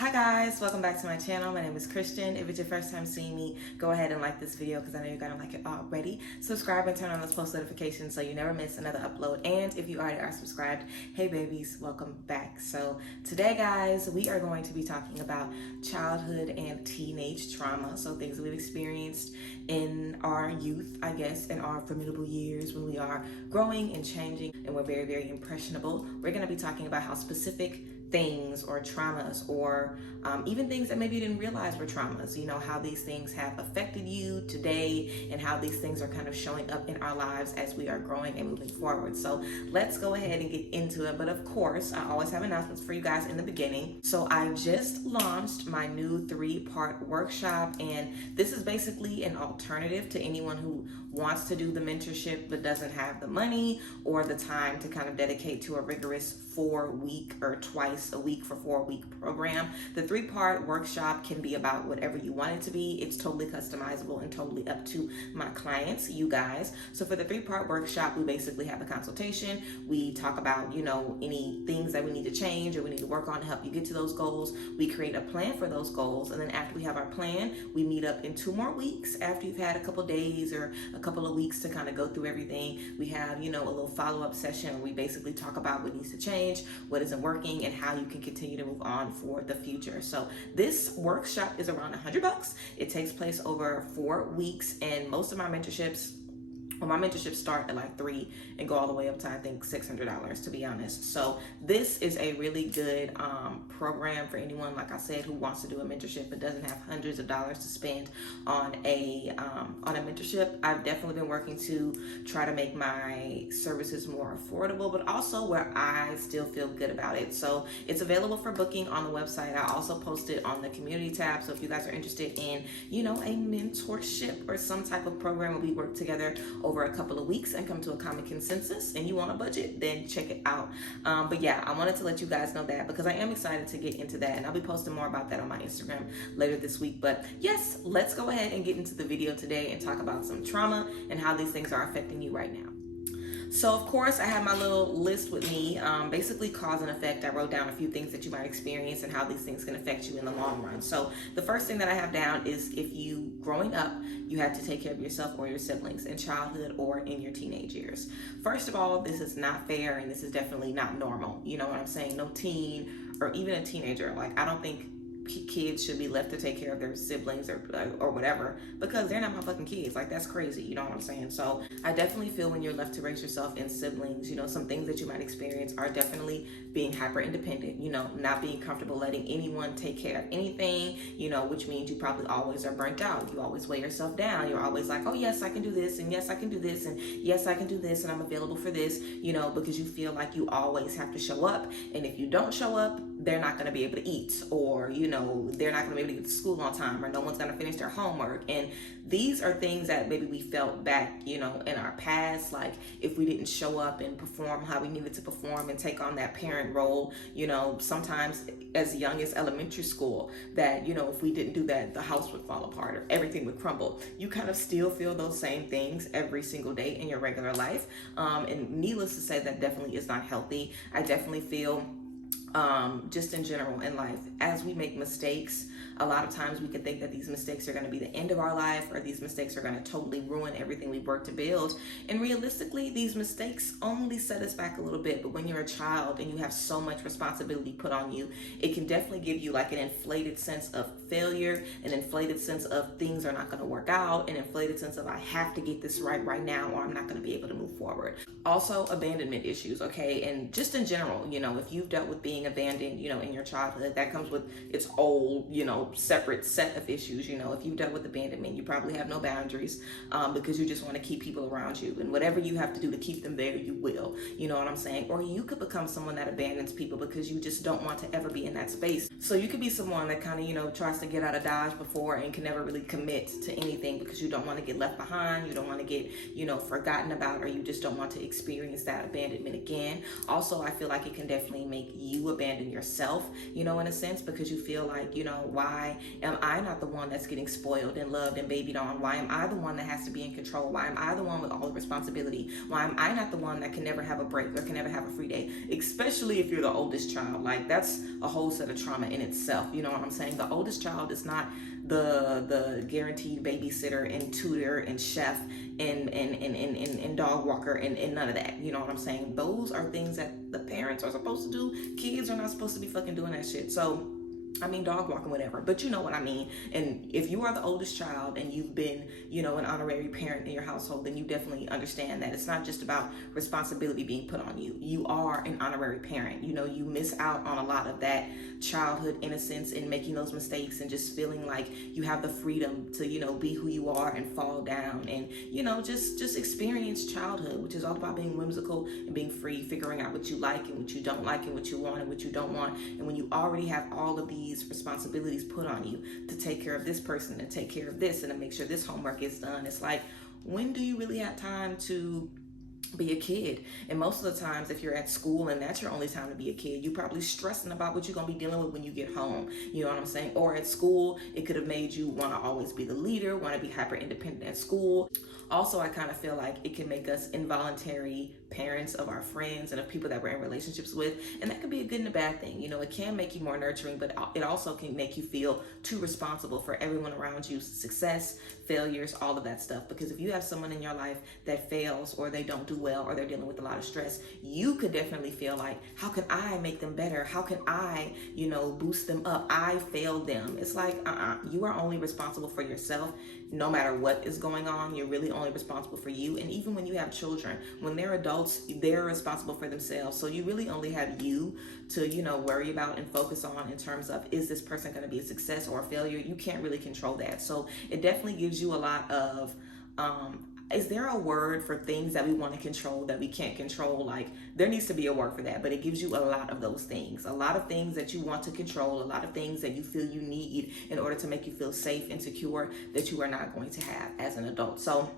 Hi guys, welcome back to my channel. My name is Christian. If it's your first time seeing me, go ahead and like this video because I know you're gonna like it already. Subscribe and turn on those post notifications so you never miss another upload. And if you already are subscribed, hey babies, welcome back. So today guys, we are going to be talking about childhood and teenage trauma. So things that we've experienced in our youth, I guess, in our formidable years when we are growing and changing and we're very, very impressionable. We're gonna be talking about how specific things or traumas or even things that maybe you didn't realize were traumas, you know, how these things have affected you today and how these things are kind of showing up in our lives as we are growing and moving forward. So let's go ahead and get into it. But of course, I always have announcements for you guys in the beginning. So I just launched my new 3-part workshop, and this is basically an alternative to anyone who wants to do the mentorship but doesn't have the money or the time to kind of dedicate to a rigorous 4-week or twice a week for 4-week program. The 3-part workshop can be about whatever you want it to be. It's totally customizable and totally up to my clients, you guys. So for the 3-part workshop, we basically have a consultation. We talk about, you know, any things that we need to change or we need to work on to help you get to those goals. We create a plan for those goals. And then after we have our plan, we meet up in 2 more weeks after you've had a couple days or a couple of weeks to kind of go through everything. We have, you know, a little follow-up session where we basically talk about what needs to change, what isn't working, and how you can continue to move on for the future. So this workshop is around $100. It takes place over 4 weeks, and most of my mentorships, well, my mentorships start at like $3 and go all the way up to I think $600, to be honest. So this is a really good program for anyone, like I said, who wants to do a mentorship but doesn't have hundreds of dollars to spend on a mentorship. I've definitely been working to try to make my services more affordable, but also where I still feel good about it. So it's available for booking on the website. I also post it on the community tab. So if you guys are interested in, you know, a mentorship or some type of program where we work together over a couple of weeks and come to a common consensus and you want a budget, then check it out. But yeah, I wanted to let you guys know that because I am excited to get into that, and I'll be posting more about that on my Instagram later this week. But yes, let's go ahead and get into the video today and talk about some trauma and how these things are affecting you right now. So of course I have my little list with me, basically cause and effect. I wrote down a few things that you might experience and how these things can affect you in the long run. So the first thing that I have down is if you, growing up, you had to take care of yourself or your siblings in childhood or in your teenage years. First of all, this is not fair and this is definitely not normal. You know what I'm saying? No teen or even a teenager, like I don't think kids should be left to take care of their siblings or whatever, because they're not my fucking kids. Like, that's crazy, you know what I'm saying? So I definitely feel when you're left to raise yourself and siblings, you know, some things that you might experience are definitely being hyper independent, you know, not being comfortable letting anyone take care of anything, you know, which means you probably always are burnt out. You always weigh yourself down. You're always like, oh yes, I can do this, and yes, I can do this, and yes, I can do this, and I'm available for this, you know, because you feel like you always have to show up, and if you don't show up, they're not going to be able to eat, or, you know, they're not going to be able to get to school on time, or no one's going to finish their homework. And these are things that maybe we felt back, you know, in our past, like if we didn't show up and perform how we needed to perform and take on that parent role, you know, sometimes as young as elementary school, that, you know, if we didn't do that, the house would fall apart or everything would crumble. You kind of still feel those same things every single day in your regular life. And needless to say, that definitely is not healthy. I definitely feel just in general in life, as we make mistakes, a lot of times we can think that these mistakes are going to be the end of our life, or these mistakes are going to totally ruin everything we've worked to build. And realistically, these mistakes only set us back a little bit. But when you're a child and you have so much responsibility put on you, it can definitely give you like an inflated sense of failure, an inflated sense of things are not going to work out, an inflated sense of I have to get this right now or I'm not going to be able to move forward. Also, abandonment issues, okay? And just in general, you know, if you've dealt with being abandoned, you know, in your childhood, that comes with its whole, you know, separate set of issues. You know, if you've dealt with abandonment, you probably have no boundaries because you just want to keep people around you, and whatever you have to do to keep them there, you will. You know what I'm saying? Or you could become someone that abandons people because you just don't want to ever be in that space. So you could be someone that kind of, you know, tries to get out of Dodge before and can never really commit to anything because you don't want to get left behind, you don't want to get, you know, forgotten about, or you just don't want to experience that abandonment again. Also, I feel like it can definitely make you you abandon yourself, you know, in a sense, because you feel like, you know, why am I not the one that's getting spoiled and loved and babied on? Why am I the one that has to be in control? Why am I the one with all the responsibility? Why am I not the one that can never have a break or can never have a free day? Especially if you're the oldest child. Like, that's a whole set of trauma in itself. You know what I'm saying? The oldest child is not the guaranteed babysitter and tutor and chef and dog walker and none of that. You know what I'm saying? Those are things that the parents are supposed to do. Kids are not supposed to be fucking doing that shit. So I mean, dog walking, whatever, but you know what I mean. And if you are the oldest child and you've been, you know, an honorary parent in your household, then you definitely understand that it's not just about responsibility being put on you. You are an honorary parent. You know, you miss out on a lot of that childhood innocence and making those mistakes and just feeling like you have the freedom to, you know, be who you are and fall down and, you know, just experience childhood, which is all about being whimsical and being free, figuring out what you like and what you don't like and what you want and what you don't want. And when you already have all of these responsibilities put on you to take care of this person and take care of this and to make sure this homework is done, it's like, when do you really have time to be a kid? And most of the times, if you're at school and that's your only time to be a kid, you're probably stressing about what you're gonna be dealing with when you get home. You know what I'm saying? Or at school, it could have made you want to always be the leader, want to be hyper independent at school. Also, I kind of feel like it can make us involuntary parents of our friends and of people that we're in relationships with, and that could be a good and a bad thing. You know, it can make you more nurturing, but it also can make you feel too responsible for everyone around you's success, failures, all of that stuff. Because if you have someone in your life that fails or they don't do well or they're dealing with a lot of stress, you could definitely feel like, how can I make them better? How can I, you know, boost them up? I failed them. It's like, you are only responsible for yourself. No matter what is going on, you're really only responsible for you. And even when you have children, when they're adults, they're responsible for themselves. So you really only have you to, you know, worry about and focus on in terms of, is this person going to be a success or a failure? You can't really control that. So it definitely gives you a lot of, is there a word for things that we want to control that we can't control? Like, there needs to be a word for that, but it gives you a lot of those things. A lot of things that you want to control, a lot of things that you feel you need in order to make you feel safe and secure that you are not going to have as an adult. So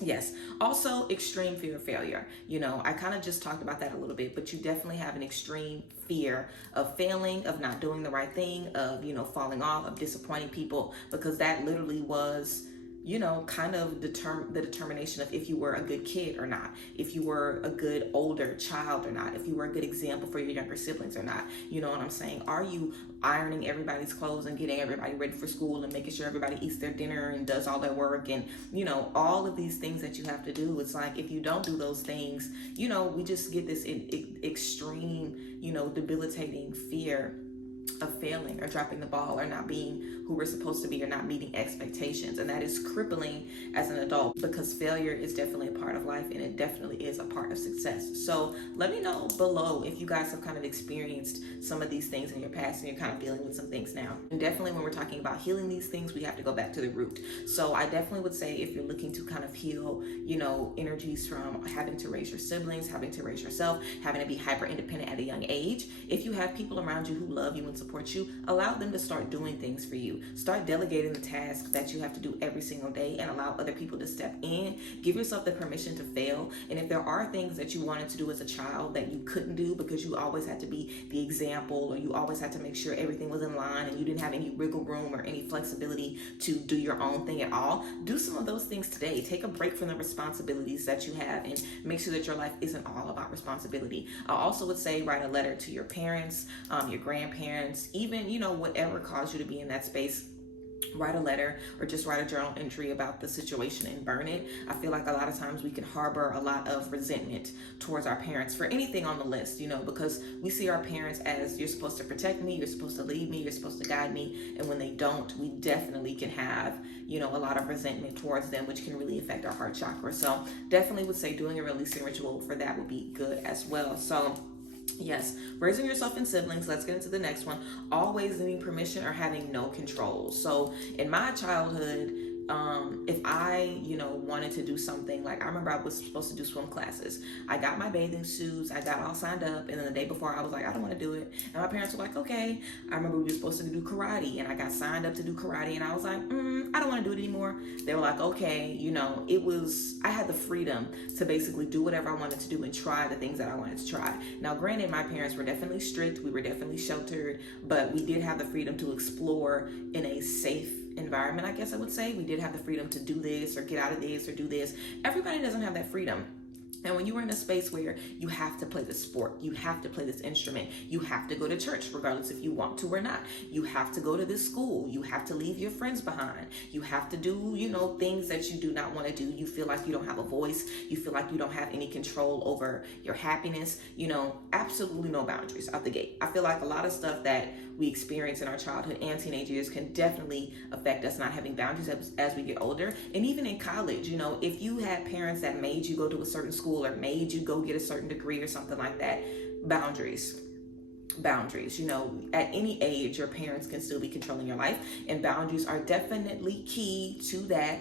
yes. Also, extreme fear of failure. You know, I kind of just talked about that a little bit, but you definitely have an extreme fear of failing, of not doing the right thing, of, you know, falling off, of disappointing people, because that literally was, you know, kind of the determination of if you were a good kid or not, if you were a good older child or not, if you were a good example for your younger siblings or not. You know what I'm saying? Are you ironing everybody's clothes and getting everybody ready for school and making sure everybody eats their dinner and does all their work and, you know, all of these things that you have to do? It's like, if you don't do those things, you know, we just get this extreme, you know, debilitating fear of failing or dropping the ball or not being who we're supposed to be or not meeting expectations. And that is crippling as an adult, because failure is definitely a part of life and it definitely is a part of success. So let me know below if you guys have kind of experienced some of these things in your past and you're kind of dealing with some things now. And definitely when we're talking about healing these things, we have to go back to the root. So I definitely would say, if you're looking to kind of heal, you know, energies from having to raise your siblings, having to raise yourself, having to be hyper independent at a young age, if you have people around you who love you and support you, allow them to start doing things for you. Start delegating the tasks that you have to do every single day and allow other people to step in. Give yourself the permission to fail. And if there are things that you wanted to do as a child that you couldn't do because you always had to be the example, or you always had to make sure everything was in line and you didn't have any wiggle room or any flexibility to do your own thing at all, do some of those things today. Take a break from the responsibilities that you have and make sure that your life isn't all about responsibility. I also would say, write a letter to your parents, your grandparents, even, you know, whatever caused you to be in that space. Write a letter or just write a journal entry about the situation and burn it. I feel like a lot of times we can harbor a lot of resentment towards our parents for anything on the list, you know, because we see our parents as, you're supposed to protect me, you're supposed to lead me, you're supposed to guide me. And when they don't, we definitely can have, you know, a lot of resentment towards them, which can really affect our heart chakra. So definitely would say doing a releasing ritual for that would be good as well. So yes, raising yourself and siblings. Let's get into the next one. Always needing permission or having no control. So in my childhood, if I, wanted to do something, like I remember I was supposed to do swim classes. I got my bathing suits, I got all signed up, and then the day before I was like, I don't want to do it. And my parents were like, okay. I remember we were supposed to do karate, and I got signed up to do karate, and I was like, I don't want to do it anymore. They were like, okay, I had the freedom to basically do whatever I wanted to do and try the things that I wanted to try. Now, granted, my parents were definitely strict, we were definitely sheltered, but we did have the freedom to explore in a safe environment, I guess I would say. We did have the freedom to do this or get out of this or do this. Everybody doesn't have that freedom. And when you are in a space where you have to play this sport, you have to play this instrument, you have to go to church regardless if you want to or not, you have to go to this school, you have to leave your friends behind, you have to do, things that you do not want to do, you feel like you don't have a voice, you feel like you don't have any control over your happiness, absolutely no boundaries out the gate. I feel like a lot of stuff that we experience in our childhood and teenage years can definitely affect us not having boundaries as we get older. And even in college, if you had parents that made you go to a certain school or made you go get a certain degree or something like that, boundaries. At any age, your parents can still be controlling your life, and boundaries are definitely key to that,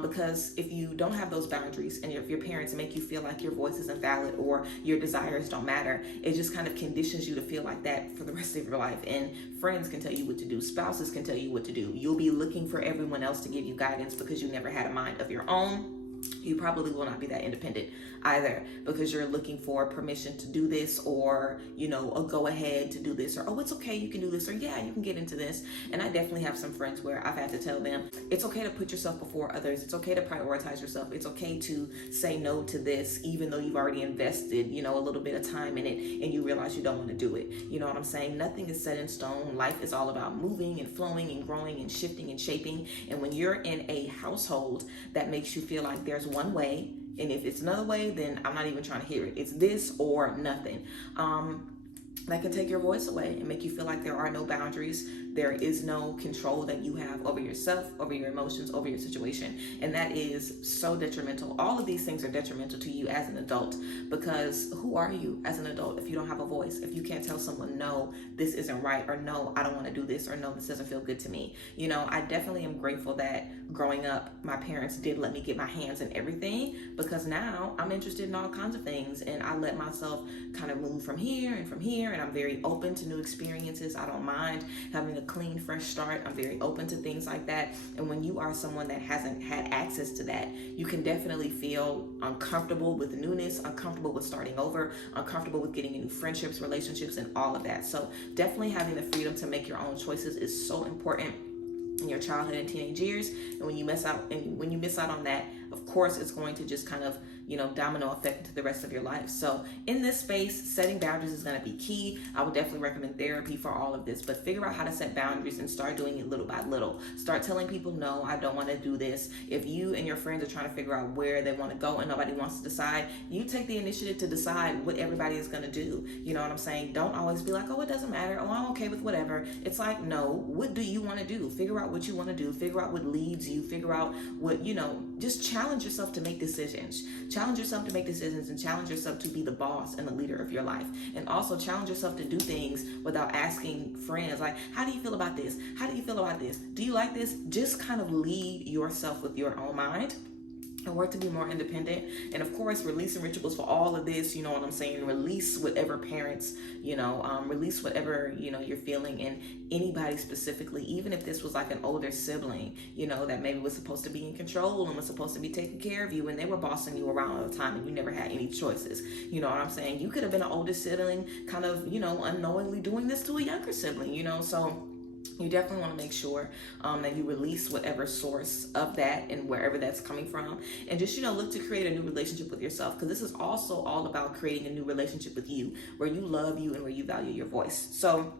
because if you don't have those boundaries and if your parents make you feel like your voice isn't valid or your desires don't matter, it just kind of conditions you to feel like that for the rest of your life. And friends can tell you what to do, spouses can tell you what to do. You'll be looking for everyone else to give you guidance because you never had a mind of your own. You probably will not be that independent either, because you're looking for permission to do this, or a go ahead to do this, or it's okay, you can do this, or yeah, you can get into this. And I definitely have some friends where I've had to tell them it's okay to put yourself before others, it's okay to prioritize yourself, it's okay to say no to this even though you've already invested a little bit of time in it and you realize you don't want to do it. You know what I'm saying? Nothing is set in stone. Life is all about moving and flowing and growing and shifting and shaping. And when you're in a household that makes you feel like there's one way, and if it's another way, then I'm not even trying to hear it. It's this or nothing. That can take your voice away and make you feel like there are no boundaries. There is no control that you have over yourself, over your emotions, over your situation. And that is so detrimental. All of these things are detrimental to you as an adult, because who are you as an adult if you don't have a voice? If you can't tell someone, no, this isn't right, or no, I don't want to do this, or no, this doesn't feel good to me. I definitely am grateful that growing up, my parents did let me get my hands in everything, because now I'm interested in all kinds of things, and I let myself kind of move from here, and I'm very open to new experiences. I don't mind having a clean, fresh start. I'm very open to things like that. And when you are someone that hasn't had access to that, you can definitely feel uncomfortable with newness, uncomfortable with starting over, uncomfortable with getting into friendships, relationships, and all of that. So definitely having the freedom to make your own choices is so important in your childhood and teenage years. And when you miss out on that, of course, it's going to just kind of domino effect into the rest of your life. So in this space, setting boundaries is going to be key. I would definitely recommend therapy for all of this, but figure out how to set boundaries and start doing it little by little. Start telling people, no, I don't want to do this. If you and your friends are trying to figure out where they want to go and nobody wants to decide, you take the initiative to decide what everybody is going to do. You know what I'm saying? Don't always be like, oh, it doesn't matter. Oh, I'm okay with whatever. It's like, no, what do you want to do? Figure out what you want to do. Figure out what leads you. Figure out what, just challenge yourself to make decisions. Challenge yourself to make decisions, and challenge yourself to be the boss and the leader of your life. And also challenge yourself to do things without asking friends, like, how do you feel about this? How do you feel about this? Do you like this? Just kind of lead yourself with your own mind and work to be more independent. And of course, releasing rituals for all of this, you know what I'm saying? Release whatever parents, release whatever, you're feeling in anybody specifically, even if this was like an older sibling, that maybe was supposed to be in control and was supposed to be taking care of you, and they were bossing you around all the time and you never had any choices. You know what I'm saying? You could have been an older sibling kind of, unknowingly doing this to a younger sibling, so you definitely want to make sure that you release whatever source of that and wherever that's coming from, and just look to create a new relationship with yourself, because this is also all about creating a new relationship with you, where you love you and where you value your voice. So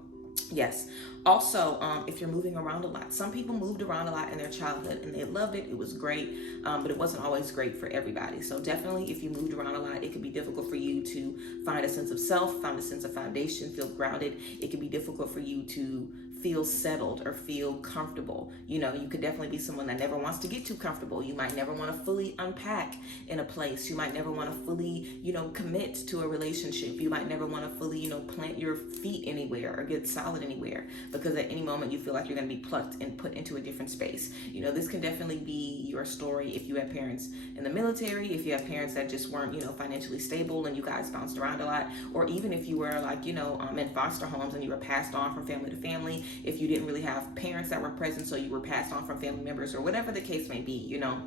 yes. Also, if you're moving around a lot, some people moved around a lot in their childhood and they loved it. It was great, but it wasn't always great for everybody. So definitely, if you moved around a lot, it could be difficult for you to find a sense of self, find a sense of foundation, feel grounded. It could be difficult for you to feel settled or feel comfortable. You know, you could definitely be someone that never wants to get too comfortable. You might never want to fully unpack in a place. You might never want to fully, you know, commit to a relationship. You might never want to fully, you know, plant your feet anywhere or get solid anywhere, because at any moment you feel like you're going to be plucked and put into a different space. You know, this can definitely be your story if you have parents in the military, if you have parents that just weren't, you know, financially stable and you guys bounced around a lot, or even if you were like, you know, in foster homes and you were passed on from family to family, if you didn't really have parents that were present, so you were passed on from family members, or whatever the case may be. You know,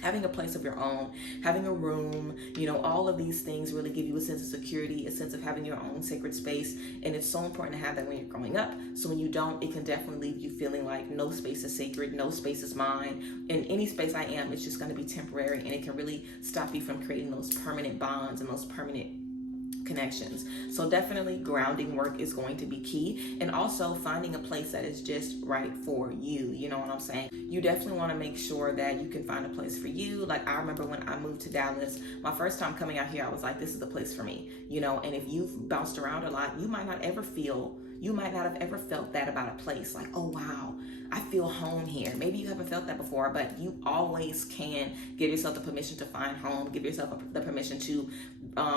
having a place of your own, having a room, you know, all of these things really give you a sense of security, a sense of having your own sacred space. And it's so important to have that when you're growing up. So when you don't, it can definitely leave you feeling like no space is sacred, no space is mine. In any space I am, it's just going to be temporary, and it can really stop you from creating those permanent bonds and those permanent connections. So definitely grounding work is going to be key, and also finding a place that is just right for you. You know what I'm saying? You definitely want to make sure that you can find a place for you. Like, I remember when I moved to Dallas, my first time coming out here, I was like, this is the place for me, you know. And if you've bounced around a lot, you might not have ever felt that about a place, like, oh wow, I feel home here. Maybe you haven't felt that before, but you always can give yourself the permission to find home. Give yourself the permission to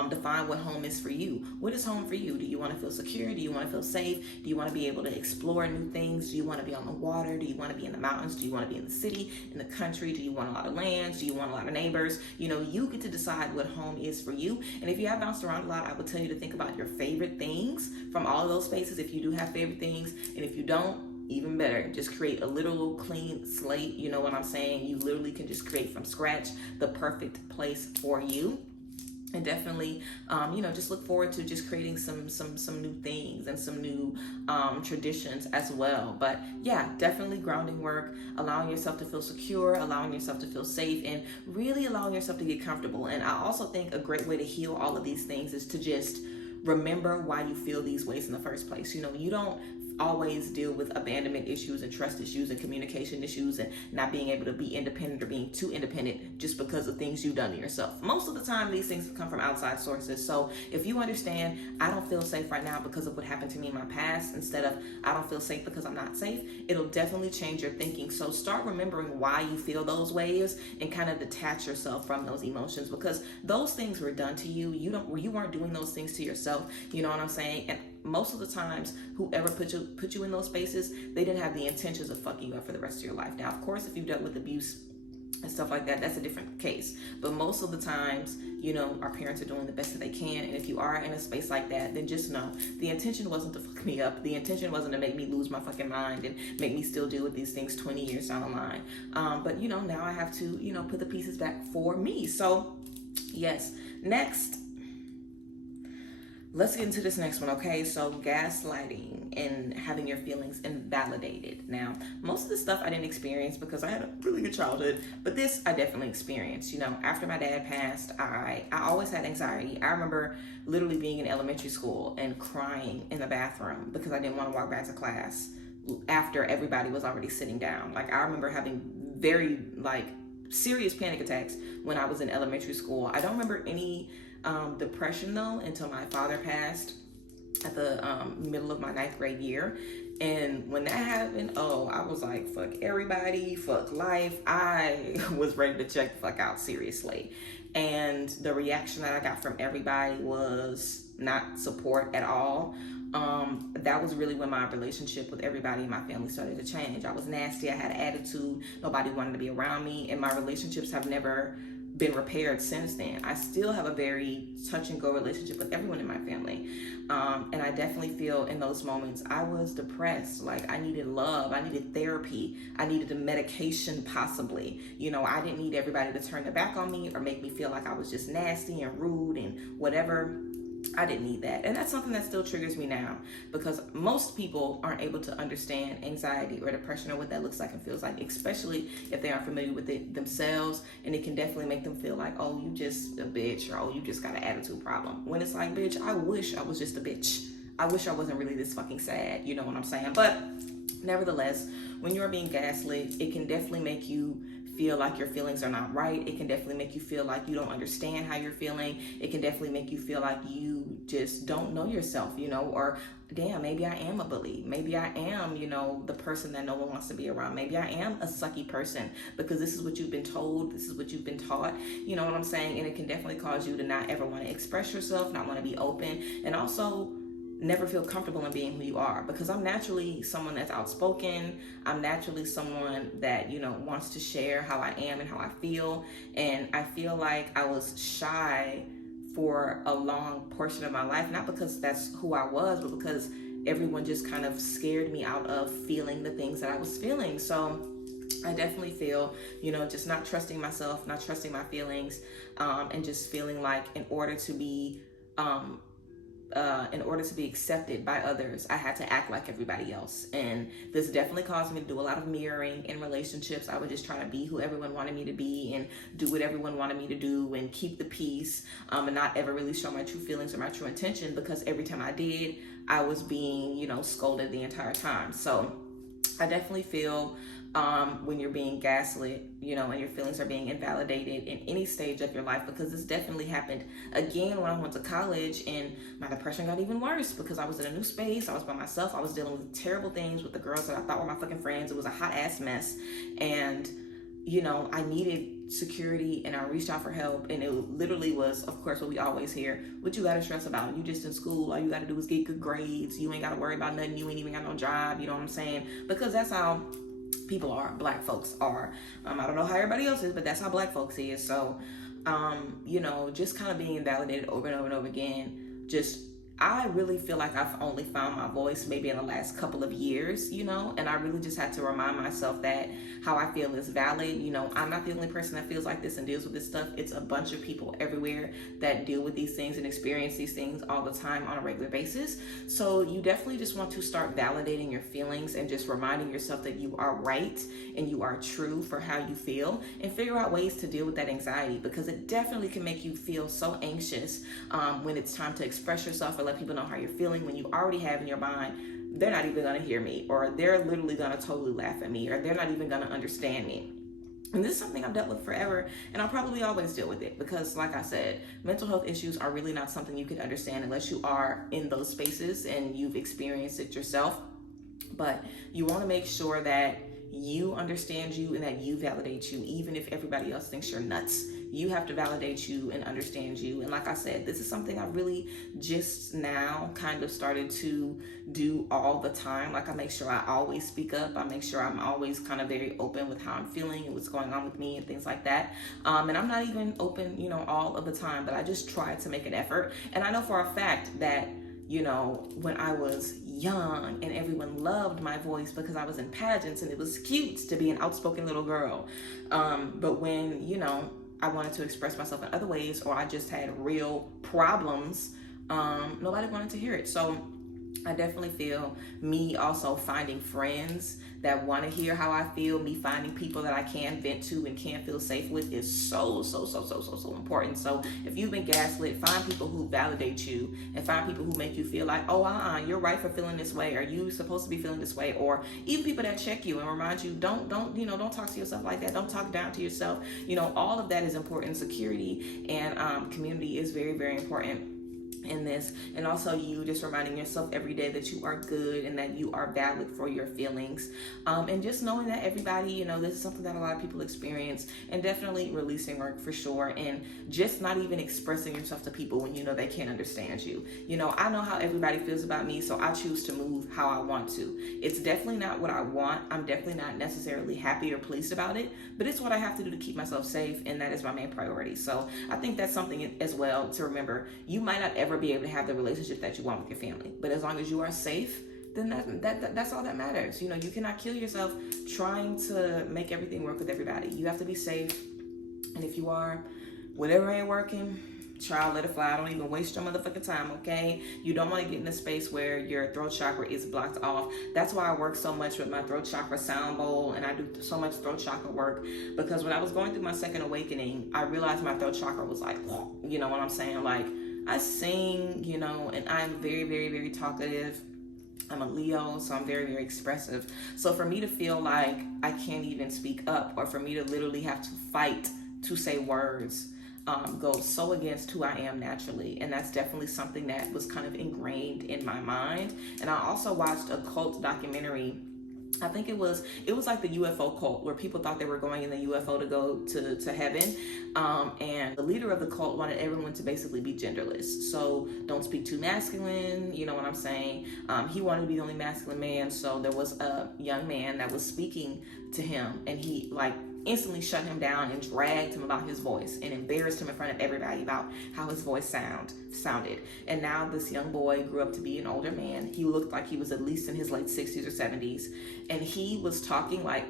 define what home is for you. What is home for you? Do you want to feel secure? Do you want to feel safe? Do you want to be able to explore new things? Do you want to be on the water? Do you want to be in the mountains? Do you want to be in the city, in the country? Do you want a lot of lands? Do you want a lot of neighbors? You know, you get to decide what home is for you. And if you have bounced around a lot, I would tell you to think about your favorite things from all of those spaces, if you do have favorite things. And if you don't, even better, just create a literal clean slate. You know what I'm saying? You literally can just create from scratch the perfect place for you. And definitely, you know, just look forward to just creating some new things and some new traditions as well. But yeah, definitely grounding work, allowing yourself to feel secure, allowing yourself to feel safe, and really allowing yourself to get comfortable. And I also think a great way to heal all of these things is to just remember why you feel these ways in the first place. You know, you don't always deal with abandonment issues and trust issues and communication issues and not being able to be independent or being too independent just because of things you've done to yourself. Most of the time, these things come from outside sources. So if you understand, I don't feel safe right now because of what happened to me in my past, instead of I don't feel safe because I'm not safe, it'll definitely change your thinking. So start remembering why you feel those ways and kind of detach yourself from those emotions, because those things were done to you. You weren't doing those things to yourself. You know what I'm saying? And most of the times, whoever put you in those spaces, they didn't have the intentions of fucking you up for the rest of your life. Now, of course, if you've dealt with abuse and stuff like that, that's a different case. But most of the times, you know, our parents are doing the best that they can. And if you are in a space like that, then just know the intention wasn't to fuck me up. The intention wasn't to make me lose my fucking mind and make me still deal with these things 20 years down the line. But, you know, now I have to, you know, put the pieces back for me. So, yes. Next, let's get into this next one, okay? So gaslighting and having your feelings invalidated. Now, most of the stuff I didn't experience because I had a really good childhood, but this I definitely experienced. You know, after my dad passed, I always had anxiety. I remember literally being in elementary school and crying in the bathroom because I didn't want to walk back to class after everybody was already sitting down. Like, I remember having very, like, serious panic attacks when I was in elementary school. I don't remember any depression though until my father passed at the middle of my 9th grade year. And when that happened, oh, I was like, fuck everybody, fuck life. I was ready to check the fuck out, seriously. And the reaction that I got from everybody was not support at all. That was really when my relationship with everybody in my family started to change. I was nasty, I had an attitude, nobody wanted to be around me, and my relationships have never been repaired since then. I still have a very touch and go relationship with everyone in my family. And I definitely feel in those moments I was depressed. Like, I needed love, I needed therapy, I needed a medication possibly. You know, I didn't need everybody to turn their back on me or make me feel like I was just nasty and rude and whatever. I didn't need that. And that's something that still triggers me now, because most people aren't able to understand anxiety or depression or what that looks like and feels like, especially if they aren't familiar with it themselves. And it can definitely make them feel like, oh, you just a bitch, or oh, you just got an attitude problem. When it's like, bitch, I wish I was just a bitch. I wish I wasn't really this fucking sad. You know what I'm saying? But nevertheless, when you're being gaslit, it can definitely make you feel like your feelings are not right. It can definitely make you feel like you don't understand how you're feeling. It can definitely make you feel like you just don't know yourself, or damn, maybe I am a bully. Maybe I am, the person that no one wants to be around. Maybe I am a sucky person because this is what you've been told. This is what you've been taught. You know what I'm saying? And it can definitely cause you to not ever want to express yourself, not want to be open, and also never feel comfortable in being who you are, because I'm naturally someone that's outspoken. I'm naturally someone that, wants to share how I am and how I feel. And I feel like I was shy for a long portion of my life, not because that's who I was, but because everyone just kind of scared me out of feeling the things that I was feeling. So I definitely feel, just not trusting myself, not trusting my feelings, and just feeling like in order to be accepted by others, I had to act like everybody else. And this definitely caused me to do a lot of mirroring in relationships. I would just try to be who everyone wanted me to be and do what everyone wanted me to do and keep the peace, and not ever really show my true feelings or my true intention, because every time I did, I was being, scolded the entire time. So I definitely feel when you're being gaslit, and your feelings are being invalidated in any stage of your life, because this definitely happened again when I went to college, and my depression got even worse because I was in a new space. I was by myself. I was dealing with terrible things with the girls that I thought were my fucking friends. It was a hot ass mess. And, I needed security, and I reached out for help, and it literally was, of course, what we always hear: what you gotta stress about? You just in school. All you gotta do is get good grades. You ain't gotta worry about nothing. You ain't even got no job. You know what I'm saying? Because that's how people are. Black folks are. I don't know how everybody else is, but that's how Black folks is. So, just kind of being invalidated over and over and over again. I really feel like I've only found my voice maybe in the last couple of years, and I really just had to remind myself that how I feel is valid. I'm not the only person that feels like this and deals with this stuff. It's a bunch of people everywhere that deal with these things and experience these things all the time on a regular basis. So you definitely just want to start validating your feelings and just reminding yourself that you are right and you are true for how you feel, and figure out ways to deal with that anxiety, because it definitely can make you feel so anxious when it's time to express yourself or let people know how you're feeling, when you already have in your mind, they're not even going to hear me, or they're literally going to totally laugh at me, or they're not even going to understand me. And this is something I've dealt with forever, and I'll probably always deal with it, because like I said, mental health issues are really not something you can understand unless you are in those spaces and you've experienced it yourself. But you want to make sure that you understand you and that you validate you, even if everybody else thinks you're nuts. You have to validate you and understand you. And like I said, this is something I really just now kind of started to do all the time. Like, I make sure I always speak up. I make sure I'm always kind of very open with how I'm feeling and what's going on with me and things like that. And I'm not even open, all of the time, but I just try to make an effort. And I know for a fact that, when I was young and everyone loved my voice because I was in pageants and it was cute to be an outspoken little girl. But when, I wanted to express myself in other ways, or I just had real problems, nobody wanted to hear it. So I definitely feel me also finding friends that want to hear how I feel, me finding people that I can vent to and can feel safe with is so important. So if you've been gaslit, find people who validate you and find people who make you feel like, oh, you're right for feeling this way, or you supposed to be feeling this way, or even people that check you and remind you, don't talk to yourself like that. Don't talk down to yourself. All of that is important. Security and community is very, very important in this. And also you just reminding yourself every day that you are good and that you are valid for your feelings, and just knowing that everybody, this is something that a lot of people experience, and definitely releasing work for sure, and just not even expressing yourself to people when they can't understand you. I know how everybody feels about me, so I choose to move how I want to. It's definitely not what I want. I'm definitely not necessarily happy or pleased about it, but it's what I have to do to keep myself safe, and that is my main priority. So I think that's something as well to remember. You might not ever be able to have the relationship that you want with your family, but as long as you are safe, then that's all that matters. You cannot kill yourself trying to make everything work with everybody. You have to be safe, and if you are, whatever ain't working, child, let it fly. Don't even waste your motherfucking time, okay? You don't want to get in a space where your throat chakra is blocked off. That's why I work so much with my throat chakra sound bowl, and I do so much throat chakra work, because when I was going through my second awakening, I realized my throat chakra was like, you know what I'm saying? Like, I sing, and I'm very, very, very talkative. I'm a Leo, so I'm very, very expressive. So for me to feel like I can't even speak up, or for me to literally have to fight to say words, goes so against who I am naturally. And that's definitely something that was kind of ingrained in my mind. And I also watched a cult documentary. I think it was like the UFO cult, where people thought they were going in the UFO to go to heaven. And the leader of the cult wanted everyone to basically be genderless. So don't speak too masculine, you know what I'm saying? He wanted to be the only masculine man. So there was a young man that was speaking to him, and he like instantly shut him down and dragged him about his voice and embarrassed him in front of everybody about how his voice sounded. And now this young boy grew up to be an older man. He looked like he was at least in his late 60s or 70s, and he was talking like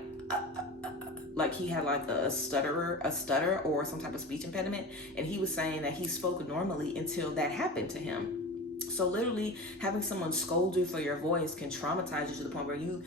he had like a stutter or some type of speech impediment. And he was saying that he spoke normally until that happened to him. So literally having someone scold you for your voice can traumatize you to the point where you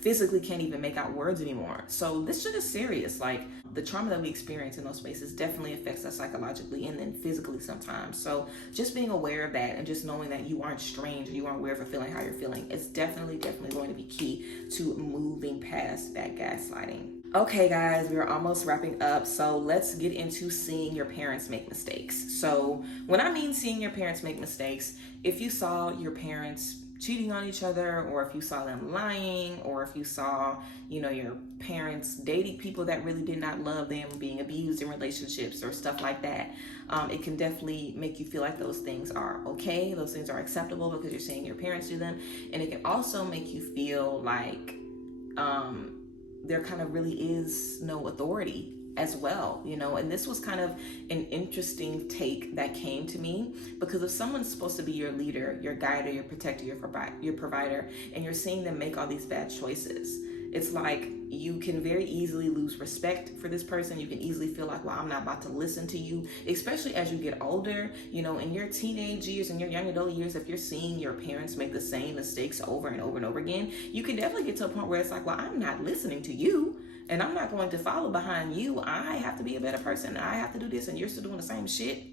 physically can't even make out words anymore. So this shit is serious. Like, the trauma that we experience in those spaces definitely affects us psychologically and then physically sometimes. So just being aware of that and just knowing that you aren't strange, or you aren't aware of feeling how you're feeling, is definitely going to be key to moving past that gaslighting. Okay guys, we're almost wrapping up, so let's get into seeing your parents make mistakes. So when I mean seeing your parents make mistakes, if you saw your parents cheating on each other, or if you saw them lying, or if you saw, your parents dating people that really did not love them, being abused in relationships or stuff like that, it can definitely make you feel like those things are okay, those things are acceptable because you're seeing your parents do them. And it can also make you feel like there kind of really is no authority as well, and this was kind of an interesting take that came to me, because if someone's supposed to be your leader, your guide, or your protector, your provider, and you're seeing them make all these bad choices, it's like you can very easily lose respect for this person. You can easily feel like, well, I'm not about to listen to you, especially as you get older, in your teenage years and your young adult years. If you're seeing your parents make the same mistakes over and over and over again, you can definitely get to a point where it's like, well, I'm not listening to you, and I'm not going to follow behind you. I have to be a better person. I have to do this, and you're still doing the same shit.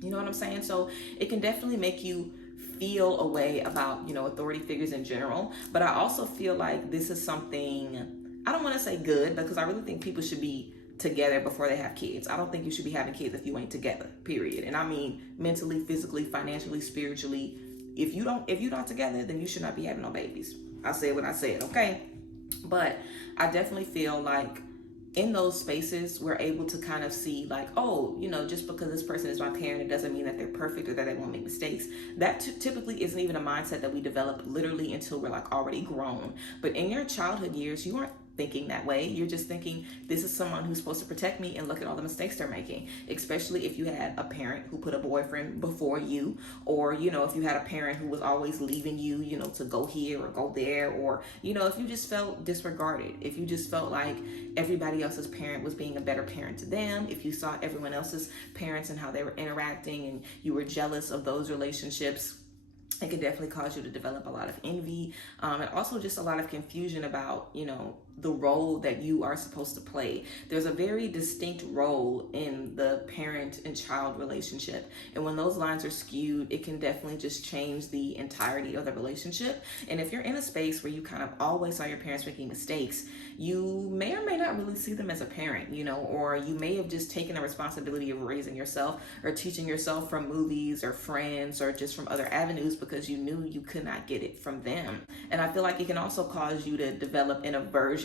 You know what I'm saying? So it can definitely make you feel a way about, authority figures in general. But I also feel like this is something, I don't want to say good, because I really think people should be together before they have kids. I don't think you should be having kids if you ain't together, period. And I mean mentally, physically, financially, spiritually. If you're not together, then you should not be having no babies. I said what I said, okay? But I definitely feel like in those spaces, we're able to kind of see like, oh, just because this person is my parent, it doesn't mean that they're perfect or that they won't make mistakes. That typically isn't even a mindset that we develop literally until we're like already grown. But in your childhood years, you aren't thinking that way. You're just thinking, this is someone who's supposed to protect me, and look at all the mistakes they're making. Especially if you had a parent who put a boyfriend before you, or if you had a parent who was always leaving you, to go here or go there, or if you just felt disregarded, if you just felt like everybody else's parent was being a better parent to them, if you saw everyone else's parents and how they were interacting and you were jealous of those relationships, it can definitely cause you to develop a lot of envy, and also just a lot of confusion about, the role that you are supposed to play. There's a very distinct role in the parent and child relationship. And when those lines are skewed, it can definitely just change the entirety of the relationship. And if you're in a space where you kind of always saw your parents making mistakes, you may or may not really see them as a parent, or you may have just taken the responsibility of raising yourself or teaching yourself from movies or friends or just from other avenues because you knew you could not get it from them. And I feel like it can also cause you to develop an aversion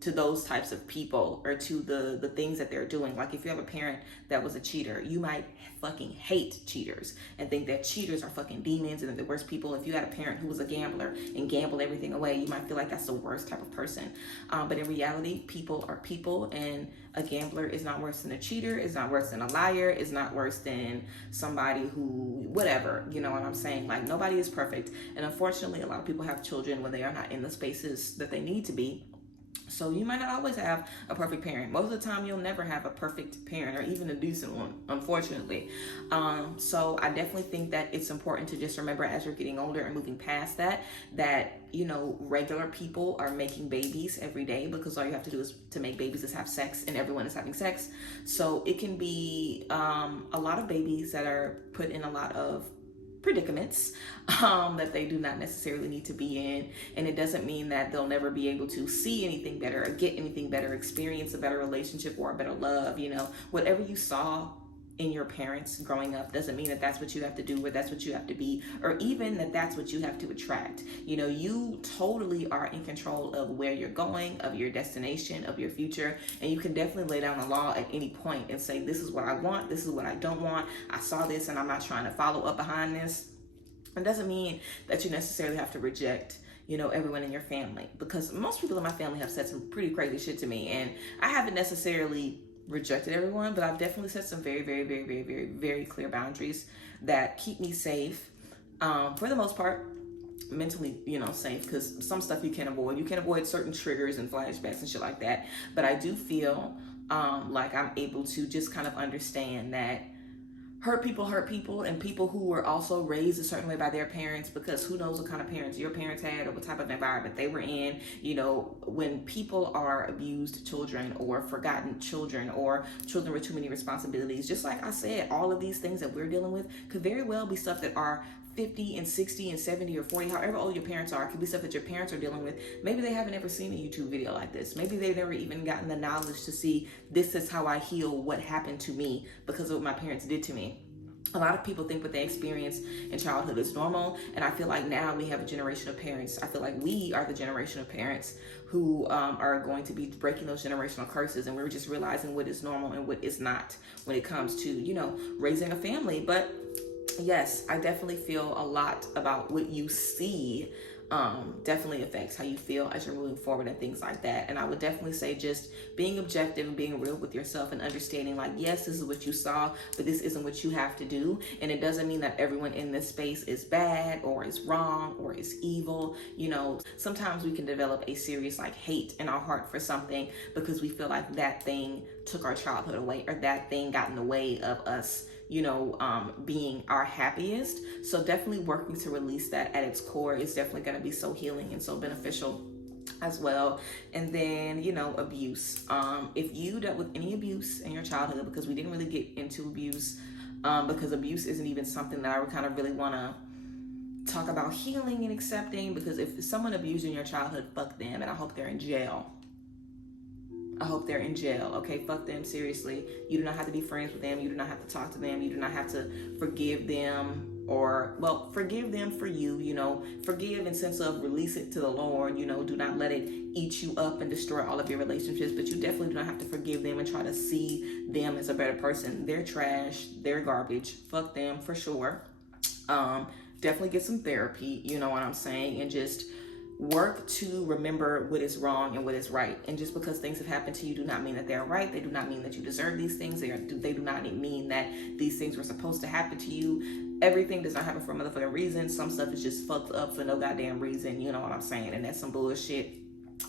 to those types of people or to the things that they're doing. Like if you have a parent that was a cheater, you might fucking hate cheaters and think that cheaters are fucking demons and they're the worst people. If you had a parent who was a gambler and gambled everything away, you might feel like that's the worst type of person. But in reality, people are people, and a gambler is not worse than a cheater, is not worse than a liar, is not worse than somebody who, whatever, you know what I'm saying? Like, nobody is perfect. And unfortunately, a lot of people have children when they are not in the spaces that they need to be. So you might not always have a perfect parent. Most of the time, you'll never have a perfect parent or even a decent one, unfortunately. So I definitely think that it's important to just remember as you're getting older and moving past that, regular people are making babies every day, because all you have to do is to make babies is have sex, and everyone is having sex. So it can be a lot of babies that are put in a lot of predicaments that they do not necessarily need to be in. And it doesn't mean that they'll never be able to see anything better or get anything better, experience a better relationship or a better love. You know, whatever you saw in your parents growing up doesn't mean that that's what you have to do or that's what you have to be, or even that that's what you have to attract. You know, you totally are in control of where you're going, of your destination, of your future, and you can definitely lay down the law at any point and say, this is what I want, this is what I don't want, I saw this and I'm not trying to follow up behind this. It doesn't mean that you necessarily have to reject, you know, everyone in your family, because most people in my family have said some pretty crazy shit to me, and I haven't necessarily rejected everyone, but I've definitely set some very, very, very, very, very, very clear boundaries that keep me safe, for the most part, mentally, you know, safe, because some stuff you can't avoid. You can avoid certain triggers and flashbacks and shit like that, but I do feel like I'm able to just kind of understand that hurt people, and people who were also raised a certain way by their parents, because who knows what kind of parents your parents had or what type of environment they were in. You know, when people are abused children or forgotten children or children with too many responsibilities, just like I said, all of these things that we're dealing with could very well be stuff that are 50 and 60 and 70 or 40, however old your parents are. It could be stuff that your parents are dealing with. Maybe they haven't ever seen a YouTube video like this. Maybe they've never even gotten the knowledge to see, this is how I heal what happened to me because of what my parents did to me. A lot of people think what they experience in childhood is normal, and I feel like now we have a generation of parents. I feel like we are the generation of parents who are going to be breaking those generational curses, and we're just realizing what is normal and what is not when it comes to, you know, raising a family. But yes, I definitely feel a lot about what you see definitely affects how you feel as you're moving forward and things like that. And I would definitely say just being objective and being real with yourself and understanding, like, yes, this is what you saw, but this isn't what you have to do. And it doesn't mean that everyone in this space is bad or is wrong or is evil. You know, sometimes we can develop a serious like hate in our heart for something because we feel like that thing took our childhood away, or that thing got in the way of us, you know, being our happiest. So definitely working to release that at its core is definitely going to be so healing and so beneficial as well. And then, you know, abuse. If you dealt with any abuse in your childhood, because we didn't really get into abuse, because abuse isn't even something that I would kind of really want to talk about healing and accepting, because if someone abused you in your childhood, fuck them, and I hope they're in jail. I hope they're in jail, okay? Fuck them, seriously. You do not have to be friends with them. You do not have to talk to them. You do not have to forgive them, or, well, forgive them for you, you know. Forgive in sense of release it to the Lord, you know. Do not let it eat you up and destroy all of your relationships, but you definitely do not have to forgive them and try to see them as a better person. They're trash. They're garbage. Fuck them for sure. Definitely get some therapy, you know what I'm saying, and just work to remember what is wrong and what is right. And just because things have happened to you do not mean that they're right. They do not mean that you deserve these things. They do not mean that these things were supposed to happen to you. Everything does not happen for a motherfucking reason. Some stuff is just fucked up for no goddamn reason, you know what I'm saying, and that's some bullshit.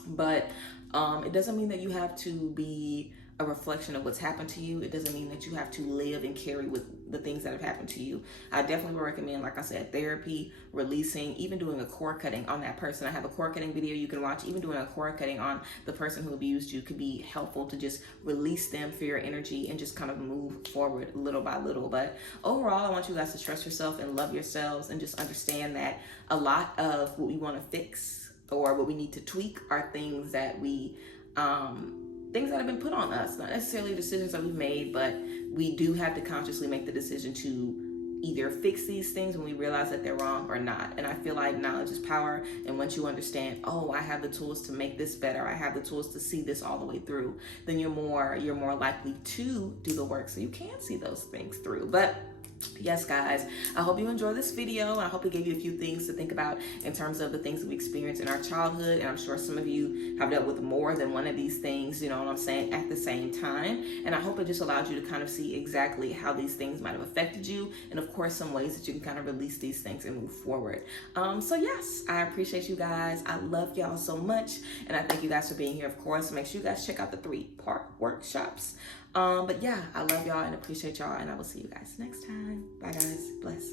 But it doesn't mean that you have to be a reflection of what's happened to you. It doesn't mean that you have to live and carry with the things that have happened to you. I definitely would recommend, like I said, therapy, releasing, even doing a cord cutting on that person. I have a cord cutting video you can watch. Even doing a cord cutting on the person who abused you could be helpful to just release them for your energy and just kind of move forward little by little. But overall, I want you guys to trust yourself and love yourselves, and just understand that a lot of what we want to fix or what we need to tweak are things that we things that have been put on us, not necessarily decisions that we've made, but we do have to consciously make the decision to either fix these things when we realize that they're wrong or not. And I feel like knowledge is power. And once you understand, oh, I have the tools to make this better, I have the tools to see this all the way through, then you're more likely to do the work so you can see those things through. But yes, guys, I hope you enjoyed this video. I hope it gave you a few things to think about in terms of the things that we experienced in our childhood. And I'm sure some of you have dealt with more than one of these things, you know what I'm saying, at the same time. And I hope it just allowed you to kind of see exactly how these things might have affected you. And of course, some ways that you can kind of release these things and move forward. So yes, I appreciate you guys. I love y'all so much. And I thank you guys for being here, of course. Make sure you guys check out the 3-part workshops. But yeah, I love y'all and appreciate y'all, and I will see you guys next time. Bye guys. Bless.